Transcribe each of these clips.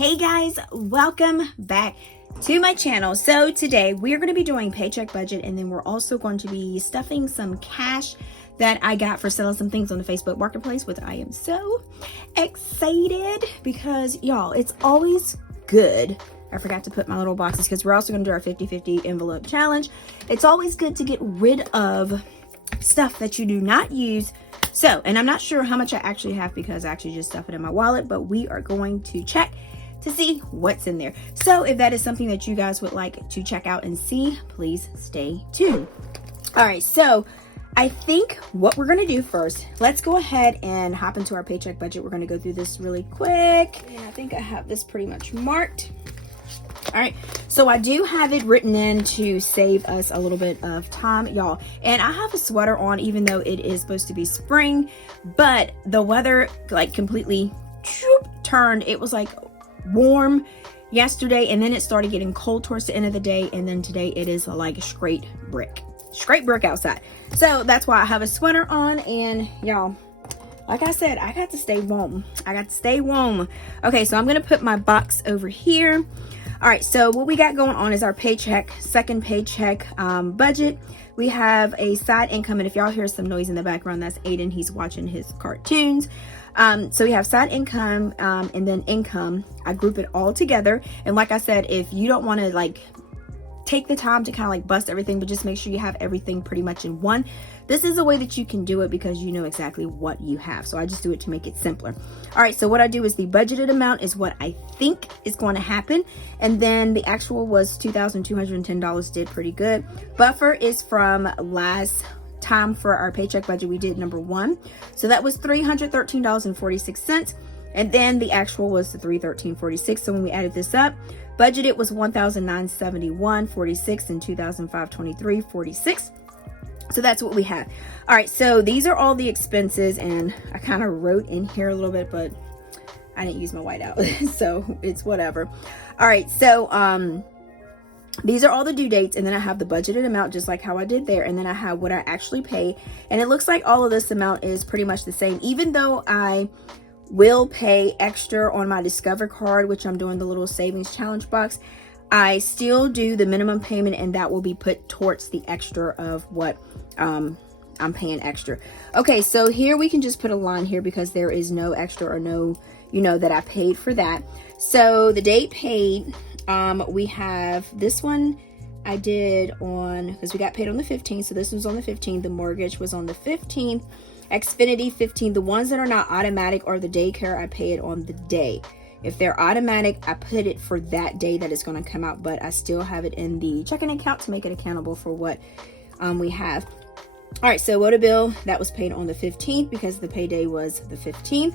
Hey guys, welcome back to my channel. So today we're going to be doing paycheck budget, and then we're also going to be stuffing some cash that I got for selling some things on the Facebook marketplace, which I am so excited because y'all, it's always good. I forgot to put my little boxes because we're also going to do our 50-50 envelope challenge. It's always good to get rid of stuff that you do not use. So, and I'm not sure how much I actually have because I actually just stuffed it in my wallet, but we are going to check to see what's in there. So if that is something that you guys would like to check out and see, please stay tuned. All right, so I think what we're going to do first, let's go ahead and hop into our paycheck budget. We're going to go through this really quick, and I think I have this pretty much marked. All right, so I do have it written in to save us a little bit of time, y'all. And I have a sweater on even though it is supposed to be spring, but the weather like completely turned. It was like warm yesterday, and then it started getting cold towards the end of the day, and then today it is like straight brick outside. So that's why I have a sweater on. And y'all, like I said, I got to stay warm. Okay, so I'm gonna put my box over here. All right, so what we got going on is our second paycheck budget. We have a side income, and if y'all hear some noise in the background, that's Aiden. He's watching his cartoons. So we have side income and then income. I group it all together. And like I said, if you don't want to like take the time to kind of like bust everything, but just make sure you have everything pretty much in one, this is a way that you can do it because you know exactly what you have. So I just do it to make it simpler. All right, so what I do is the budgeted amount is what I think is going to happen, and then the actual was $2,210. Did pretty good. Buffer is from last time for our paycheck budget. We did number 1, so that was $313.46, and then the actual was the $313.46. So when we added this up, budgeted was $1,971.46 and $2,523.46. So that's what we have. All right, so these are all the expenses, and I kind of wrote in here a little bit, but I didn't use my whiteout, so it's whatever. All right, so these are all the due dates, and then I have the budgeted amount just like how I did there, and then I have what I actually pay, and it looks like all of this amount is pretty much the same, even though I will pay extra on my Discover card, which I'm doing the little savings challenge box. I still do the minimum payment, and that will be put towards the extra of what I'm paying extra. Okay, so here we can just put a line here because there is no extra or no, that I paid for that. So the date paid, we have this one I did on, because we got paid on the 15th, so this was on the 15th. The mortgage was on the 15th. Xfinity 15. The ones that are not automatic or the daycare, I pay it on the day. If they're automatic, I put it for that day that it's going to come out, but I still have it in the checking account to make it accountable for what we have. All right, so Water bill, that was paid on the 15th because the payday was the 15th.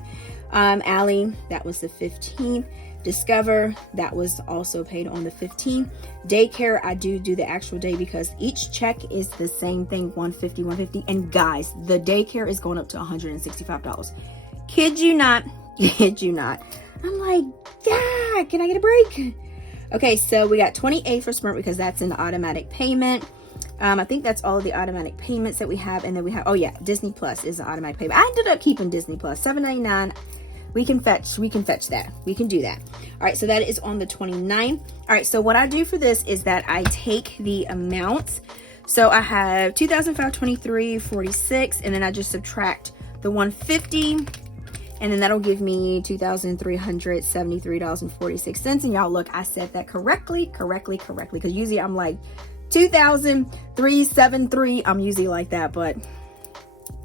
Allie, that was the 15th. Discover, that was also paid on the 15th. Daycare, I do the actual day because each check is the same thing, $150. And guys, the daycare is going up to $165. Kid you not. I'm like, yeah, can I get a break? Okay, so we got 28 for Sprint because that's an automatic payment. I think that's all of the automatic payments that we have. And then we have, oh yeah, Disney Plus is an automatic payment. I ended up keeping Disney Plus, $7.99. We can fetch that. We can do that. All right, so that is on the 29th. All right, so what I do for this is that I take the amounts. So I have $2,523.46, and then I just subtract the $150, and then that'll give me $2,373.46. And y'all, look, I said that correctly, because usually I'm like 2,373. I'm usually like that, but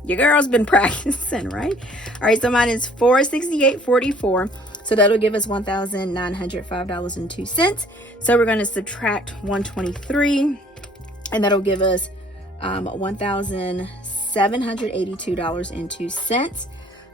your girl's been practicing, right? All right, so mine is $468.44. So that'll give us $1,905.02. So we're going to subtract 123, and that'll give us $1,782.02.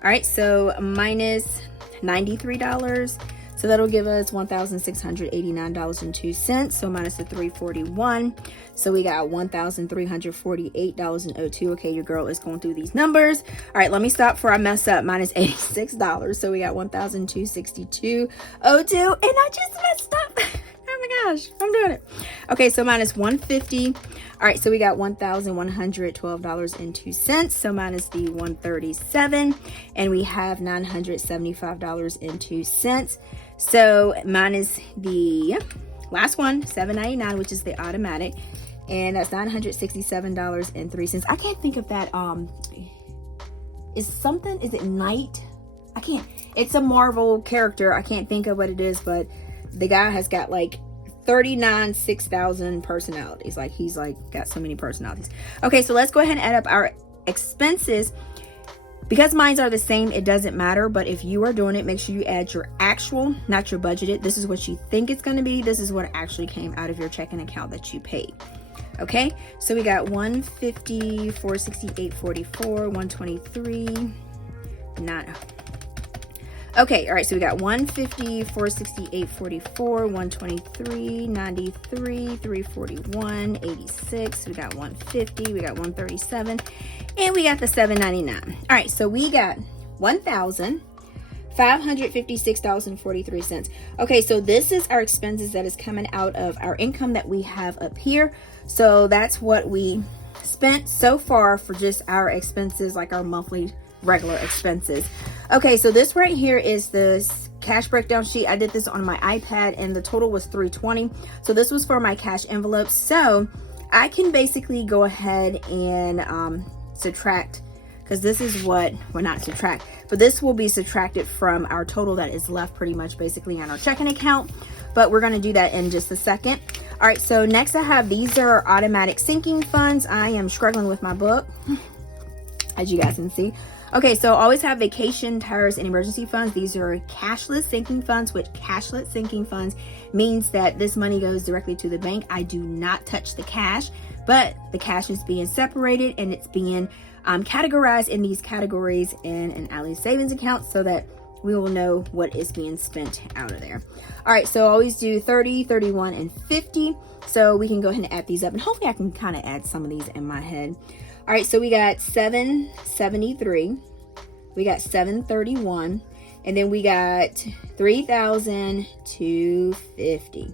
All right, so minus $93. So that'll give us $1,689.02. So minus the $341. So we got $1,348.02. Okay, your girl is going through these numbers. All right, let me stop before I mess up. Minus $86. So we got $1,262.02. And I just messed up. Oh my gosh, I'm doing it. Okay, so minus $150. All right, so we got $1,112.02. So minus the $137, and we have $975.02. So mine is the last one, $7.99, which is the automatic, and that's $967.03. I can't think of that. Is it Knight? I can't. It's a Marvel character. I can't think of what it is, but the guy has got like 6,000 personalities. Like, he's like got so many personalities. Okay, so let's go ahead and add up our expenses. Because mines are the same, it doesn't matter, but if you are doing it, make sure you add your actual, not your budgeted. This is what you think it's going to be. This is what actually came out of your checking account that you paid. Okay, so we got 150, 468.44, 123, not. Okay, all right, so we got 150, 468.44, 123, 93, 341, 86. We got 150, we got 137, and we got the $7.99. All right, so we got $1,556.43. Okay, so this is our expenses that is coming out of our income that we have up here. So that's what we spent so far for just our expenses, like our monthly regular expenses. Okay, so this right here is the cash breakdown sheet. I did this on my iPad and the total was $320. So this was for my cash envelope. So I can basically go ahead and subtract, because this is what, well, not subtract, but this will be subtracted from our total that is left pretty much basically on our checking account. But we're going to do that in just a second. All right, so next I have, these are automatic sinking funds. I am struggling with my book, as you guys can see. Okay, so always have vacation, tires, and emergency funds. These are cashless sinking funds, which cashless sinking funds means that this money goes directly to the bank. I do not touch the cash, but the cash is being separated and it's being categorized in these categories in an Ally savings account so that we will know what is being spent out of there. All right, so always do 30, 31, and 50. So we can go ahead and add these up, and hopefully I can kind of add some of these in my head. All right, so we got 773, we got 731, and then we got 3,250.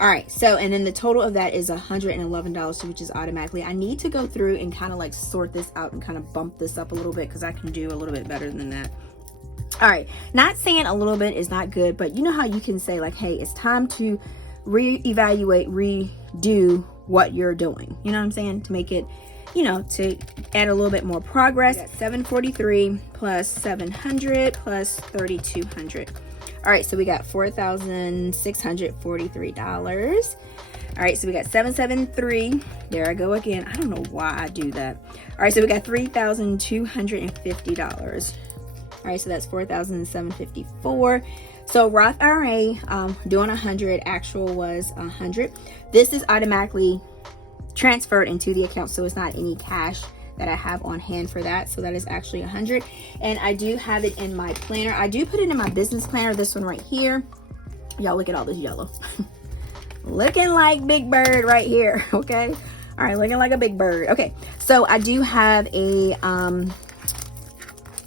All right, so, and then the total of that is $111, which is automatically. I need to go through and kind of like sort this out and kind of bump this up a little bit, because I can do a little bit better than that. All right, not saying a little bit is not good, but you know how you can say like, hey, it's time to reevaluate, redo what you're doing. You know what I'm saying? To make it, you know, to add a little bit more progress. 743 plus 700 plus 3,200. All right, so we got $4,643. All right, so we got 773. There I go again. I don't know why I do that. All right, so we got $3,250. All right, so that's $4,754. So Roth IRA, doing 100, actual was 100. This is automatically transferred into the account, so it's not any cash that I have on hand for that. So that is actually 100, and I do have it in my planner. I do put it in my business planner, this one right here. Y'all look at all this yellow. Looking like Big Bird right here. Okay, all right, looking like a big bird. Okay, so I do have a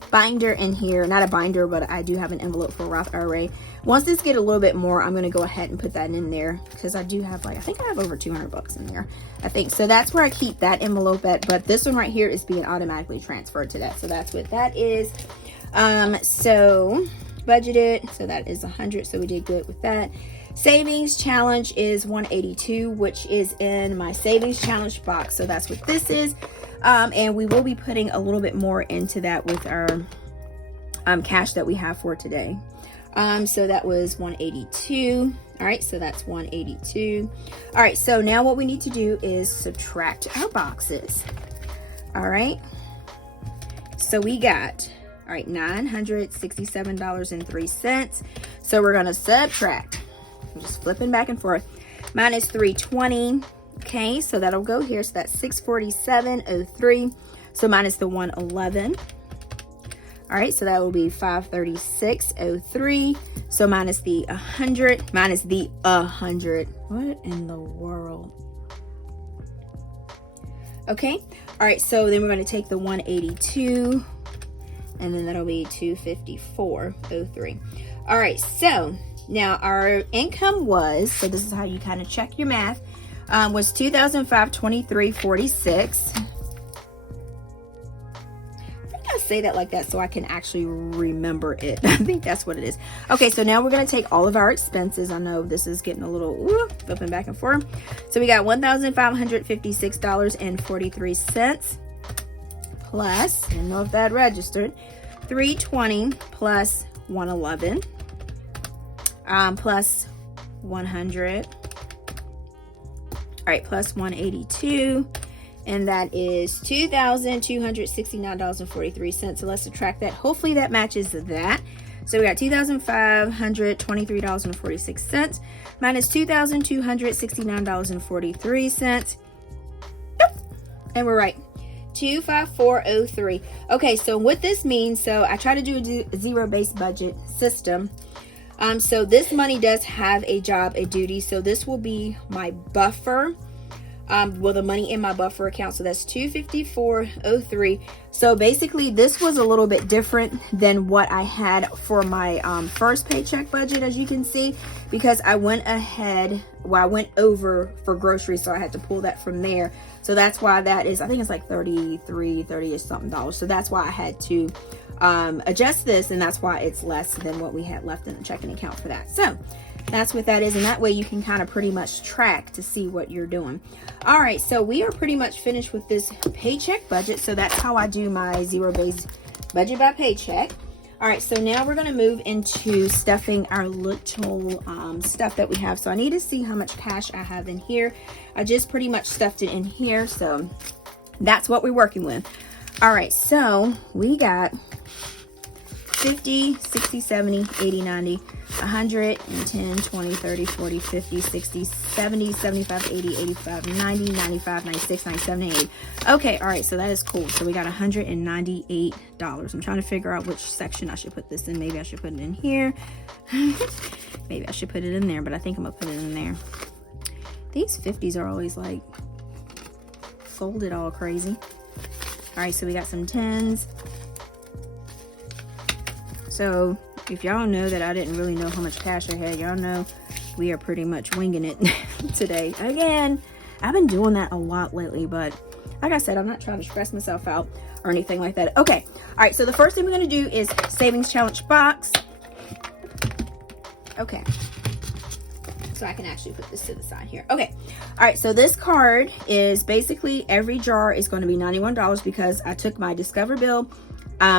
binder in here, not a binder, but I do have an envelope for Roth IRA. Once this get a little bit more, I'm going to go ahead and put that in there, because I do have, like, I think I have over 200 bucks in there, I think. So that's where I keep that envelope at, but this one right here is being automatically transferred to that. So that's what that is. So budgeted, so that is 100, so we did good with that. Savings challenge is 182, which is in my savings challenge box. So that's what this is. And we will be putting a little bit more into that with our cash that we have for today. So that was 182. All right, so that's 182. All right, so now what we need to do is subtract our boxes. All right, so we got, all right, $967.03. So we're gonna subtract. I'm just flipping back and forth. Minus 320. Okay, so that'll go here. So that's 647.03. So minus the 111. All right, so that will be 536.03. So minus the 100, minus the 100. What in the world? Okay, all right, so then we're going to take the 182, and then that'll be 254.03. All right, so now our income was, so this is how you kind of check your math, was $2,523.46. say that like that so I can actually remember it. I think that's what it is. Okay, so now we're going to take all of our expenses. I know this is getting a little flipping back and forth. So we got $1,556.43 plus, I don't know if that registered, $320 plus $111 plus $100. All right, plus $182. And that is $2,269.43. So let's subtract that. Hopefully that matches that. So we got $2,523.46 minus $2,269.43. Yep. And we're right. 25403. Okay, so what this means, so I try to do a zero-based budget system. So this money does have a job, a duty. So this will be my buffer. Well, the money in my buffer account. So that's 25403. So basically this was a little bit different than what I had for my first paycheck budget, as you can see, because I went ahead, well, I went over for groceries, so I had to pull that from there. So that's why that is, I think it's like 30-ish something dollars. So that's why I had to adjust this, and that's why it's less than what we had left in the checking account for that. So that's what that is, and that way you can kind of pretty much track to see what you're doing. All right, so we are pretty much finished with this paycheck budget. So that's how I do my zero-based budget by paycheck. All right, so now we're going to move into stuffing our little stuff that we have. So I need to see how much cash I have in here. I just pretty much stuffed it in here, so that's what we're working with. All right, so we got 50, 60, 70, 80, 90, 100, 10, 20, 30, 40, 50, 60, 70, 75, 80, 85, 90, 95, 96, 97, 98. Okay, all right, so that is cool. So we got $198. I'm trying to figure out which section I should put this in. Maybe I should put it in here. Maybe I should put it in there, but I think I'm gonna put it in there. These 50s are always like folded all crazy. All right, so we got some 10s. So if y'all know that I didn't really know how much cash I had, y'all know we are pretty much winging it today. Again, I've been doing that a lot lately, but like I said, I'm not trying to stress myself out or anything like that. Okay, all right, so the first thing we're gonna do is savings challenge box. Okay, so I can actually put this to the side here. Okay, all right, so this card is basically every jar is going to be $91 because I took my Discover bill.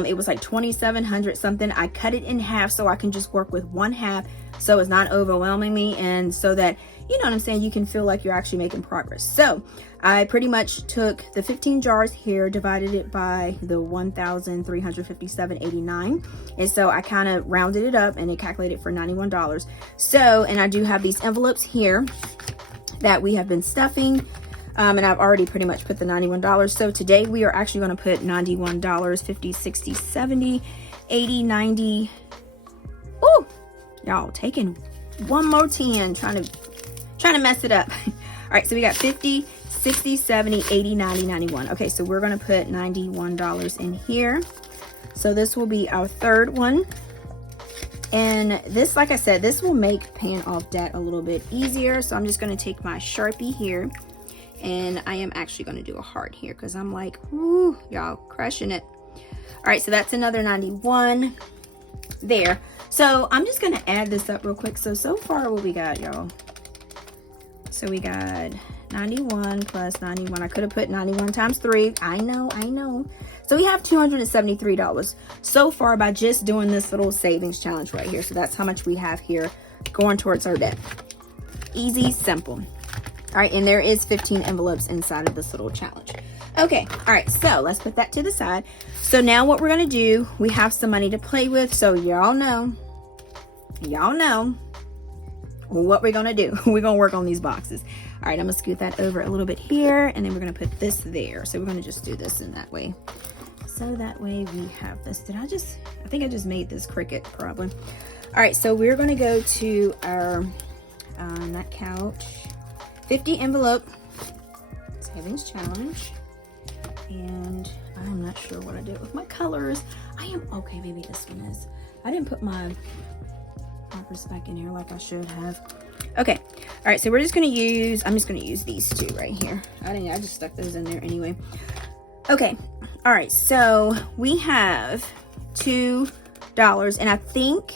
It was like $2,700 something. I cut it in half so I can just work with one half so it's not overwhelming me, and so that, you know what I'm saying, you can feel like you're actually making progress. So I pretty much took the 15 jars here, divided it by the 1,357.89, and so I kind of rounded it up and it calculated for $91. So, and I do have these envelopes here that we have been stuffing. And I've already pretty much put the $91. So today we are actually going to put $91, 50, 60, 70, 80, 90. Ooh, y'all taking one more 10, trying to mess it up. All right, so we got 50, 60, 70, 80, 90, 91. Okay, so we're going to put $91 in here. So this will be our third one. And this, like I said, this will make paying off debt a little bit easier. So I'm just going to take my Sharpie here. And I am actually going to do a heart here because I'm like, ooh, y'all crushing it. All right, so that's another 91 there. So I'm just going to add this up real quick. So far what we got, y'all. So we got 91 plus 91. I could have put 91 times 3. I know. So we have $273 so far by just doing this little savings challenge right here. So that's how much we have here going towards our debt. Easy, simple. All right, and there is 15 envelopes inside of this little challenge. Okay, all right, so let's put that to the side. So now what we're gonna do, we have some money to play with. So y'all know what we're gonna do. We're gonna work on these boxes. All right, I'm gonna scoot that over a little bit here, and then we're gonna put this there. So we're gonna just do this in that way. So that way we have this. I think I just made this cricket probably. All right, so we're gonna go to our nut couch. 50 envelope savings challenge, and I'm not sure what I did with my colors. Okay, maybe this one is. I didn't put my markers back in here like I should have. Okay, all right, so I'm just gonna use these two right here. I just stuck those in there anyway. Okay, All right, so we have $2, and I think,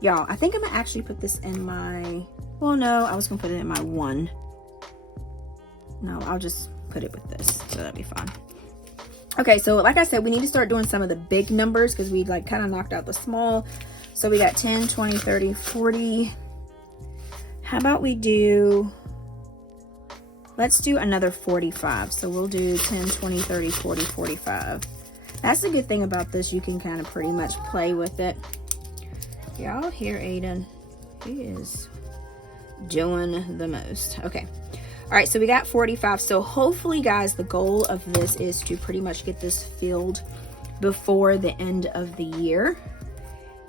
y'all, I think I'm gonna actually put this in my, well, no, I was gonna put it in my one. No, I'll just put it with this, so that'll be fine. Okay, so like I said, we need to start doing some of the big numbers because we like kind of knocked out the small. So we got 10, 20, 30, 40. How about we do, let's do another 45. So we'll do 10, 20, 30, 40, 45. That's the good thing about this. You can kind of pretty much play with it. Y'all hear Aiden? He is doing the most. Okay. All right, so we got 45. So hopefully, guys, the goal of this is to pretty much get this filled before the end of the year.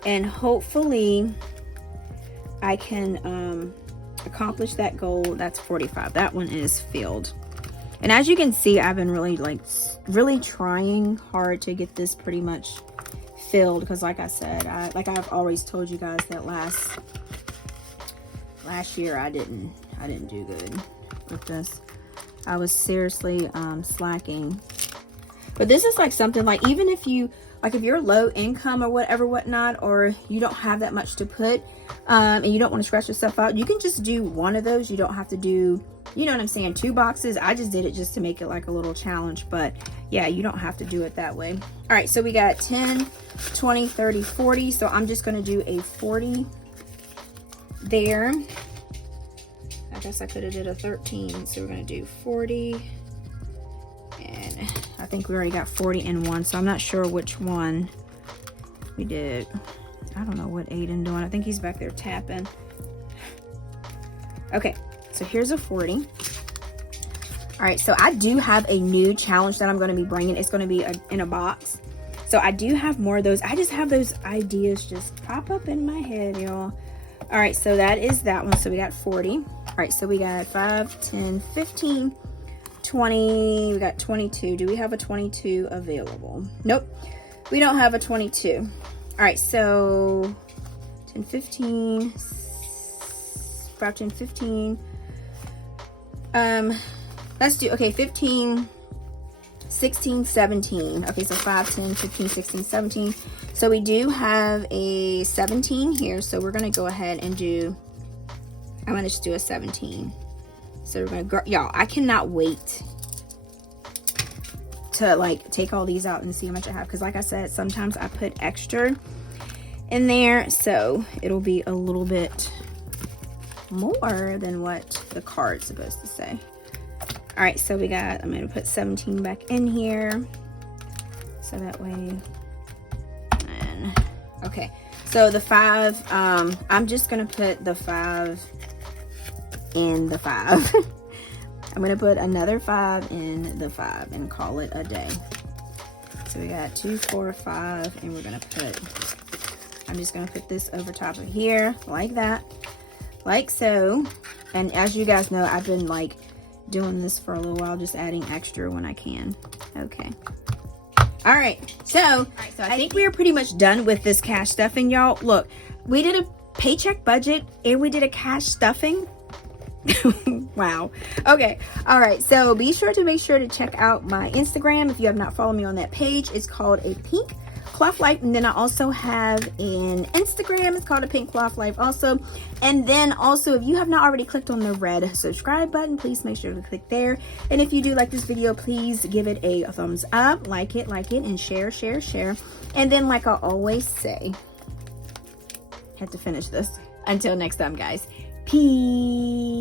And hopefully, I can accomplish that goal. That's 45. That one is filled. And as you can see, I've been really trying hard to get this pretty much filled. Because like I said, I've always told you guys that last year I didn't do good with this. I was seriously slacking. But this is like something like, even if you like, if you're low income or whatnot, or you don't have that much to put and you don't want to scratch yourself out, you can just do one of those. You don't have to do, you know what I'm saying, 2 boxes. I just did it just to make it like a little challenge, but yeah, you don't have to do it that way. All right, so we got 10, 20, 30, 40. So I'm just going to do a 40 there. I guess I could have did a 13, so we're going to do 40, and I think we already got 40 in one, so I'm not sure which one we did. I don't know what Aiden doing. I think he's back there tapping. Okay, so here's a 40. All right, so I do have a new challenge that I'm going to be bringing. It's going to be in a box. So I do have more of those. I just have those ideas just pop up in my head, y'all. All right, so that is that one. So we got 40. All right, so we got 5, 10, 15, 20. We got 22. Do we have a 22 available? Nope, we don't have a 22. All right, so 10, 15, 5, 10, 15. Let's do, okay, 15, 16, 17. Okay, so 5, 10, 15, 16, 17. So we do have a 17 here. So we're going to go ahead and do, I'm going to just do a 17. So we're going to, y'all, I cannot wait to like take all these out and see how much I have. Because like I said, sometimes I put extra in there. So it'll be a little bit more than what the card's supposed to say. All right, so we got, I'm going to put 17 back in here. So that way, and okay. So the 5, I'm just going to put the 5 in the 5. I'm going to put another 5 in the 5 and call it a day. So we got 2, 4, 5, and we're going to put, I'm just going to put this over top of here like that, like so. And as you guys know, I've been like doing this for a little while, just adding extra when I can. Okay. All right. So I think we are pretty much done with this cash stuffing, y'all. Look, we did a paycheck budget and we did a cash stuffing. Wow. Okay. All right. So be sure to make sure to check out my Instagram. If you have not followed me on that page, it's called Apinkeclothlife. And then I also have an Instagram. It's called Apinkeclothlife also. And then also, if you have not already clicked on the red subscribe button, please make sure to click there. And if you do like this video, please give it a thumbs up, like it, and share. And then, like I always say, had to finish this. Until next time, guys. Peace.